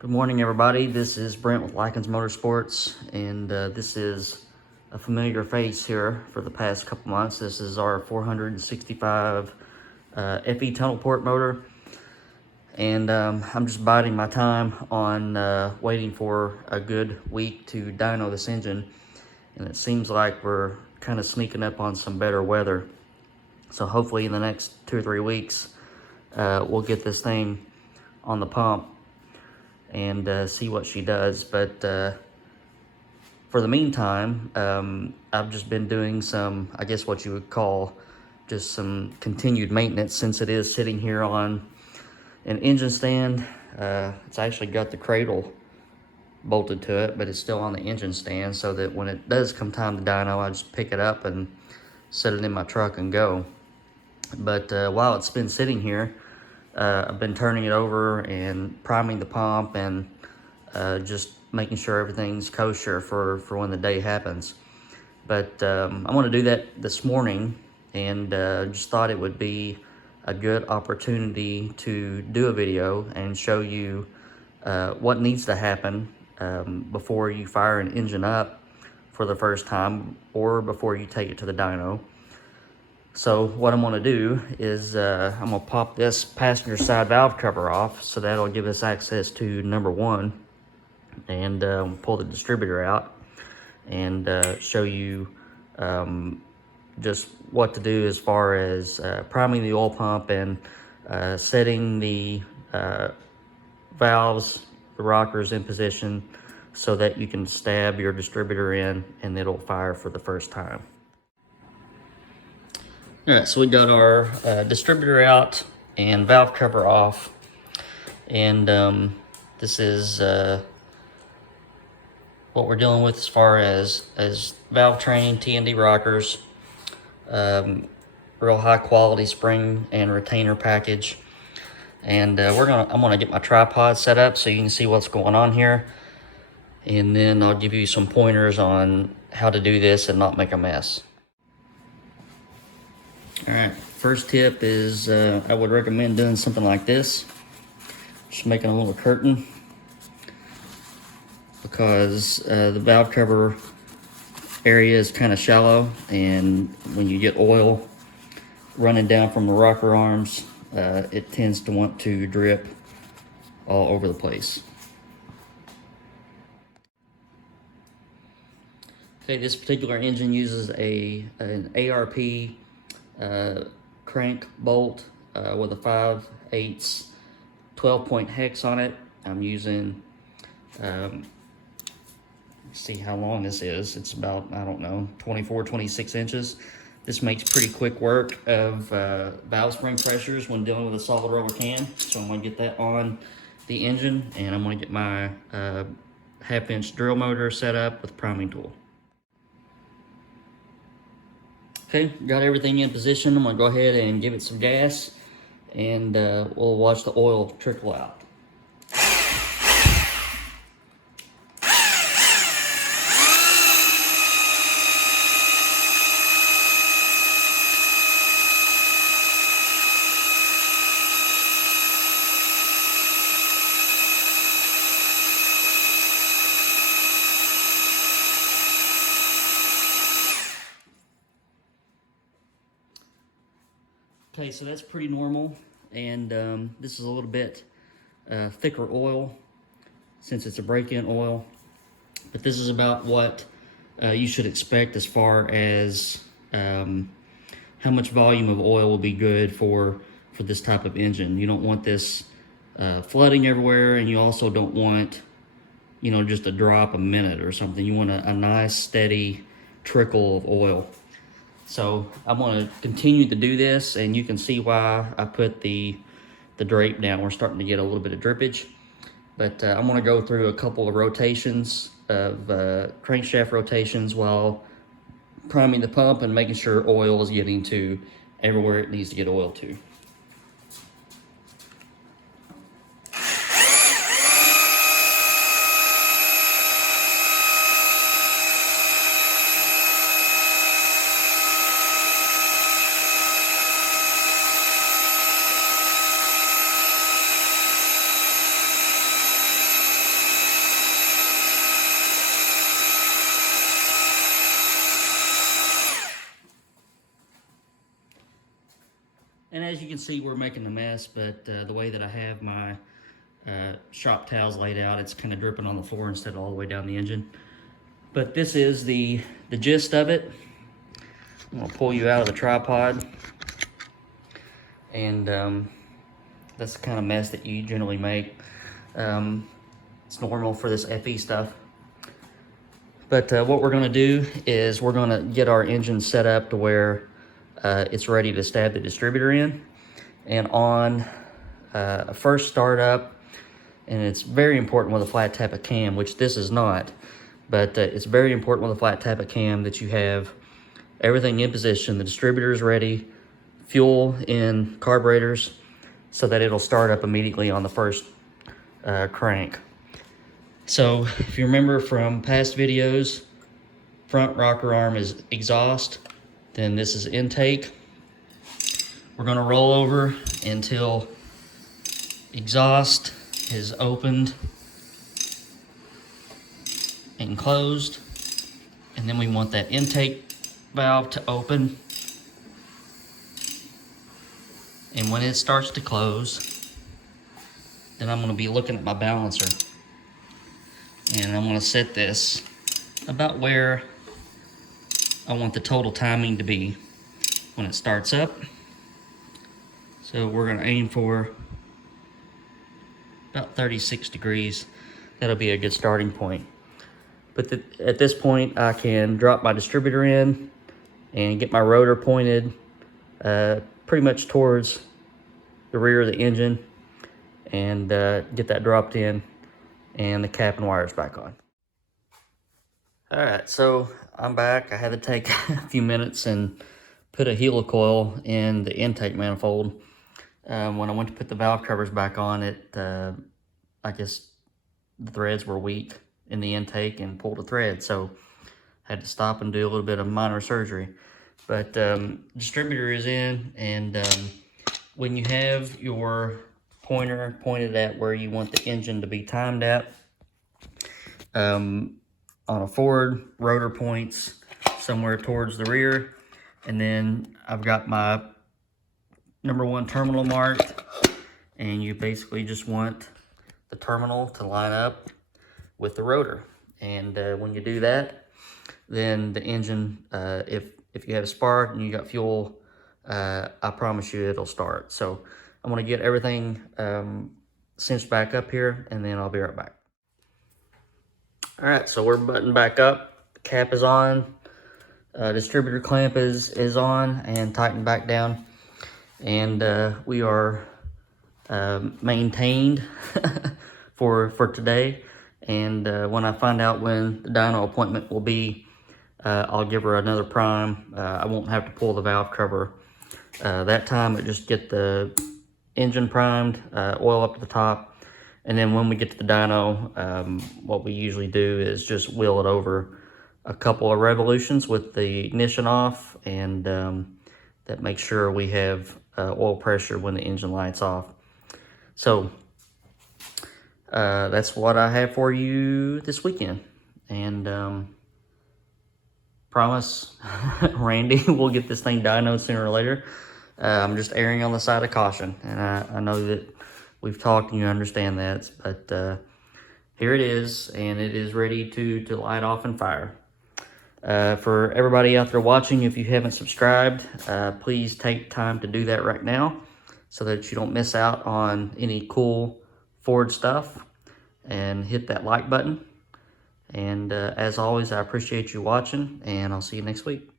Good morning, everybody. This is Brent with Lykins Motorsports, and this is a familiar face here for the past couple months. This is our 465 FE tunnel port motor, and I'm just biding my time on waiting for a good week to dyno this engine, and it seems like we're kind of sneaking up on some better weather. So hopefully in the next 2 or 3 weeks, we'll get this thing on the pump and see what she does. But for the meantime, I've just been doing some, I guess what you would call just some continued maintenance, since it is sitting here on an engine stand. It's actually got the cradle bolted to it, but it's still on the engine stand, so that when it does come time to dyno, I just pick it up and set it in my truck and go. But while it's been sitting here, I've been turning it over and priming the pump and just making sure everything's kosher for when the day happens. But I'm going to do that this morning, and just thought it would be a good opportunity to do a video and show you what needs to happen before you fire an engine up for the first time, or before you take it to the dyno. So what I'm going to do is I'm going to pop this passenger side valve cover off, so that'll give us access to number one, and pull the distributor out and show you just what to do as far as priming the oil pump and setting the valves, the rockers in position, so that you can stab your distributor in and it'll fire for the first time. All right, so we got our distributor out and valve cover off, and this is what we're dealing with as far as valve train, T&D rockers, real high quality spring and retainer package. And I'm gonna get my tripod set up so you can see what's going on here, and then I'll give you some pointers on how to do this and not make a mess. All right, first tip is I would recommend doing something like this, just making a little curtain, because the valve cover area is kind of shallow, and when you get oil running down from the rocker arms, it tends to want to drip all over the place. Okay, this particular engine uses an ARP crank bolt with a 5/8 12-point hex on it. I'm using, let's see how long this is. It's about, I don't know, 24, 26 inches. This makes pretty quick work of valve spring pressures when dealing with a solid roller can. So I'm going to get that on the engine, and I'm going to get my 1/2-inch drill motor set up with priming tool. Okay, got everything in position. I'm gonna go ahead and give it some gas, and we'll watch the oil trickle out. Okay, so that's pretty normal, and this is a little bit thicker oil since it's a break-in oil, but this is about what you should expect as far as how much volume of oil will be good for this type of engine. You don't want this flooding everywhere, and you also don't want, you know, just a drop a minute or something. You want a nice steady trickle of oil. So I'm going to continue to do this, and you can see why I put the drape down. We're starting to get a little bit of drippage, but I'm going to go through a couple of rotations of crankshaft rotations while priming the pump and making sure oil is getting to everywhere it needs to get oil to. as you can see, we're making a mess, but the way that I have my shop towels laid out, it's kind of dripping on the floor instead of all the way down the engine. But this is the gist of it. I'm gonna pull you out of the tripod, and that's the kind of mess that you generally make. It's normal for this FE stuff. But what we're gonna do is we're gonna get our engine set up to where it's ready to stab the distributor in. And on a first startup, and it's very important with a flat tappet cam, which this is not, but it's very important with a flat tappet cam that you have everything in position, the distributor is ready, fuel in carburetors, so that it'll start up immediately on the first crank. So if you remember from past videos, front rocker arm is exhaust, then this is intake. We're gonna roll over until exhaust is opened and closed, and then we want that intake valve to open, and when it starts to close, then I'm going to be looking at my balancer, and I'm going to set this about where I want the total timing to be when it starts up. So we're going to aim for about 36 degrees. That'll be a good starting point. But at this point, I can drop my distributor in and get my rotor pointed pretty much towards the rear of the engine, and get that dropped in and the cap and wires back on. All right, so I'm back. I had to take a few minutes and put a helicoil in the intake manifold. When I went to put the valve covers back on, I guess the threads were weak in the intake and pulled a thread, so I had to stop and do a little bit of minor surgery. But distributor is in, and when you have your pointer pointed at where you want the engine to be timed at, on a forward, rotor points somewhere towards the rear, and then I've got my #1 terminal marked, and you basically just want the terminal to line up with the rotor. And when you do that, then the engine, if you have a spark and you got fuel, I promise you it'll start. So I'm gonna get everything cinched back up here, and then I'll be right back. All right, so we're buttoned back up. The cap is on. Distributor clamp is on and tightened back down. And we are maintained for today. And when I find out when the dyno appointment will be, I'll give her another prime. I won't have to pull the valve cover that time. I just get the engine primed, oil up to the top, and then when we get to the dyno, what we usually do is just wheel it over a couple of revolutions with the ignition off, and that makes sure we have oil pressure when the engine lights off. So that's what I have for you this weekend, and promise, Randy, we'll get this thing dynoed sooner or later. I'm just erring on the side of caution, and I know that we've talked and you understand that, but here it is, and it is ready to light off and fire. For everybody out there watching, if you haven't subscribed, please take time to do that right now so that you don't miss out on any cool Ford stuff, and hit that like button. And as always, I appreciate you watching, and I'll see you next week.